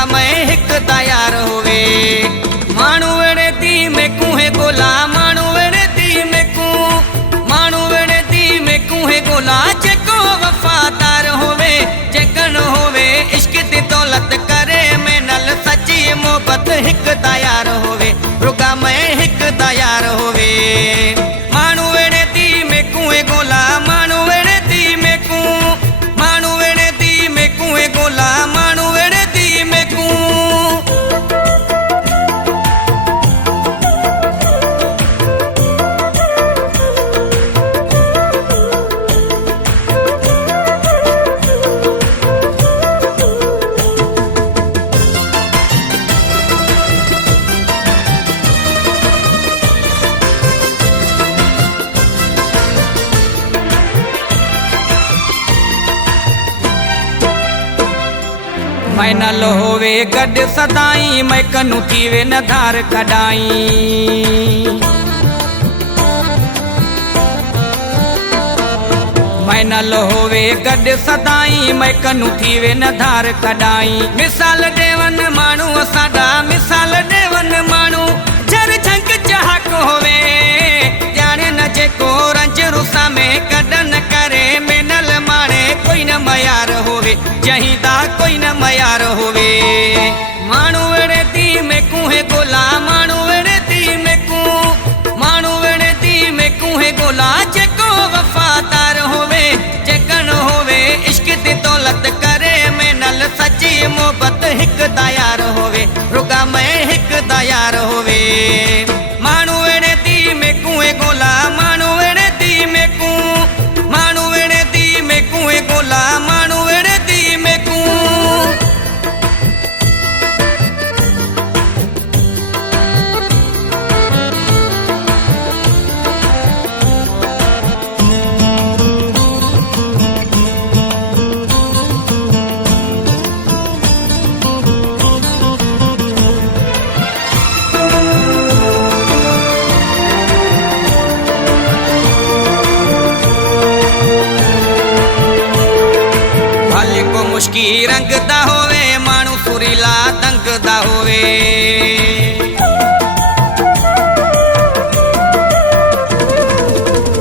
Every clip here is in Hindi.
रुगा मैं हिक तैयार होवे। मानू वेड़े दी में कूहे गोला, मानू वेड़े दी में कू, मानू वेड़े दी में कूहे गोला, जेको वफादार होवे, जेकन होवे इश्क दी दौलत करे में नल सच्ची मोहब्बत हिक तैयार होवे। रुगा मैं हिक तैयार होवे। मानू वेड़े दी में कूहे गोला, मानू वेड़े दी में कू, मानू वेड़े दी में कूहे गोला, मानू वेड़े दी में कू। मैं नल होवे गड सदाई, मैं कनु थीवे न धार कडाई। मैं नल होवे गड सदाई, मैं कनु थीवे न धार कडाई। मिसाल देवन मानू साडा, मिसाल देवन मानू जर झंक चाहक होवे। जाने न जेको रंज रुसा में कदन करे, में नल माने कोई न मयार होवे, जहीदा कोई न मयार होवे। मानू वेड़े दी में कूहे गोला, मानू वेड़े दी में कू, मानू वेड़े दी में कूहे गोला, जेको वफादार होवे, जेकन होवे इश्क दी दौलत करे में नल सच्ची मोहब्बत हिक तैयार होवे। रुगा मैं हिक तैयार होवे। मानू वेड़े दी में कूहे गोला, मानू वेड़े दी में कू, मानू वेड़े दी में कूहे गोला, मानू वेड़े दी में कू। मुश्की रंग दा होवे, मानू सुरीला दंग दा होवे।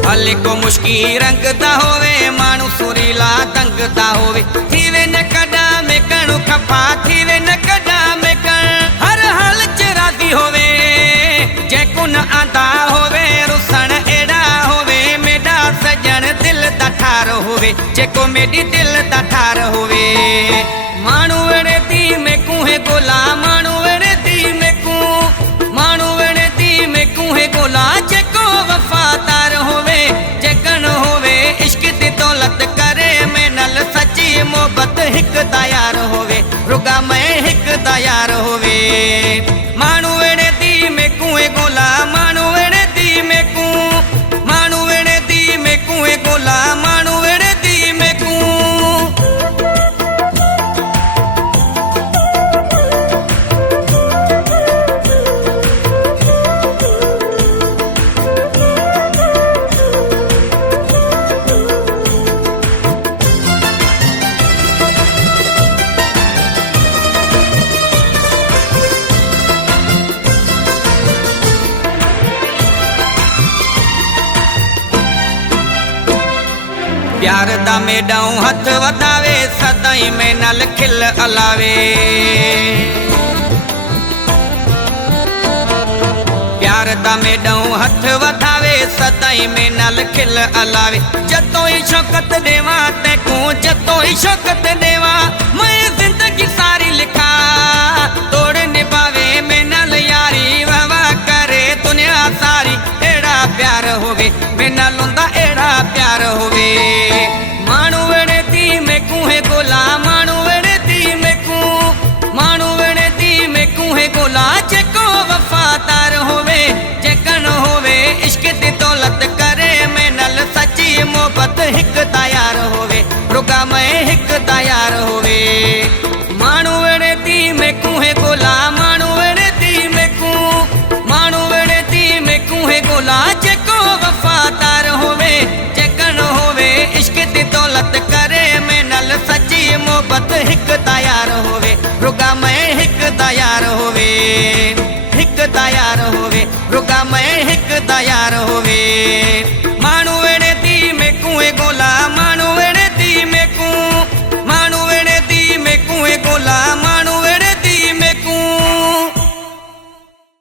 हले को मुश्की रंग दा होवे, मानू सुरीला दंग दा होवे। थीवे न कड़ा में कणु खफा, थीवे न कड़ा में कण हर हाल च राजी होवे। जेको न आंदा होवे रुसण एड़ा होवे, मेरा सजन दिल दा ठार होवे, जेको मेरी दिल दा ठार होवे। मानू वेड़े दी में कूहे गोला, मानू वेड़े दी में कू, मानू वेड़े दी में कूहे गोला, जेको वफादार होवे, जेकन होवे इश्क दी दौलत करे में नल सच्ची मोहब्बत हिक तैयार होवे। रुगा मैं हिक तैयार होवे। मानू वेड़े दी में कूहे गोला, मानू वेड़े दी में कू, मानू वेड़े दी में कूहे गोला, मानू वेड़े दी में कू। प्यार दा मेडाऊं हथ वधावे, सदाई में नल खिल अलावे। प्यार दा मेडाऊं हथ वधावे, सदाई में नल खिल अलावे। जतों ही शौकत देवा तैकू, जतों ही शौकत देवा, मैं जिंदगी सारी लिखा। तोड़ निभावे में नल यारी, वाह करे दुनिया सारी। एड़ा प्यार होवे में नल हुंदा, एड़ा प्यार होवे। मानू वेड़े दी में कूहे गोला, मानू वेड़े दी में कू, मानू वेड़े दी में कूहे गोला, जेको वफादार होवे, जेकन होवे इश्क दी दौलत करे में नल सच्ची मोहब्बत हिक तैयार होवे। रुगा मैं हिक तैयार होवे। मानू वेड़े दी में कूहे गोला, मानू वेड़े दी में कू, मानू वेड़े दी में कूहे गोला, जेको वफादार होवे, जेकन होवे इश्क दी दौलत करे में नल सच्ची मोहब्बत हिक तैयार होवे। रुगा मैं हिक दा यार